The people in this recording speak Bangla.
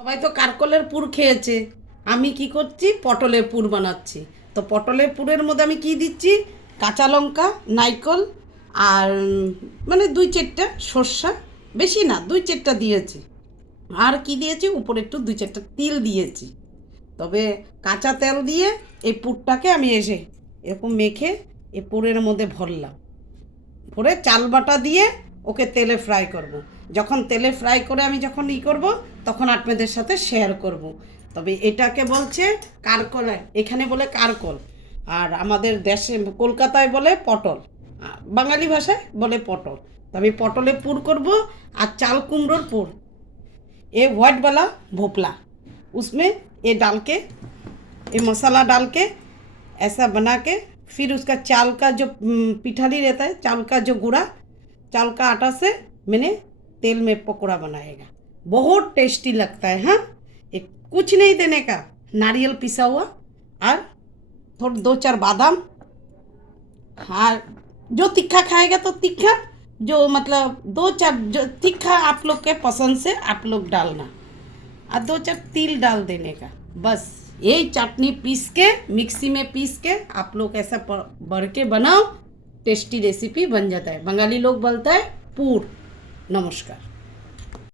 সবাই তো কারকলের পুর খেয়েছে। আমি কি করছি, পটলের পুর বানাচ্ছি। তো পটলের পুরের মধ্যে আমি কি দিচ্ছি, কাঁচা লঙ্কা, নারকেল আর মানে 2-4টা সর্ষা, বেশি না 2-4টা দিয়েছি। আর কি দিয়েছি, উপরে একটু 2-4টা তিল দিয়েছি। তবে কাঁচা তেল দিয়ে এই পুরটাকে আমি এরকম মেখে এই পুরের মধ্যে ভরলাম। ভরে চাল বাটা দিয়ে ওকে তেলে ফ্রাই করব। যখন তেলে ফ্রাই করে আমি যখন করব, তখন আপনাদের সাথে শেয়ার করব। তবে এটাকে বলছে কারকল, এখানে বলে কারকল, আর আমাদের দেশে কলকাতায় বলে পটল, বাঙালি ভাষায় বলে পটল। তবে পটলে পুর করব আর চাল কুমড়োর पुर, ये व्हाइट वाला भोपला, उसमें ये डाल के, ये मसाला डाल के ऐसा बना के, फिर उसका चाल का जो पिठाली रहता है, चाल का जो गुड़ा, चाल का आटा से मैंने तेल में पकौड़ा बनाएगा। बहुत टेस्टी लगता है। हाँ, एक कुछ नहीं देने का, नारियल पिसा हुआ और थोड़ा 2-4 बादाम। हाँ, जो तीखा खाएगा तो तीखा, जो मतलब 2-4 जो तीखा आप लोग के पसंद से आप लोग डालना, और 2-4 तिल डाल देने का। बस यही चटनी पीस के, मिक्सी में पीस के आप लोग ऐसा भर के बनाओ, टेस्टी रेसिपी बन जाता है। बंगाली लोग बोलता है पुर। नमस्कार।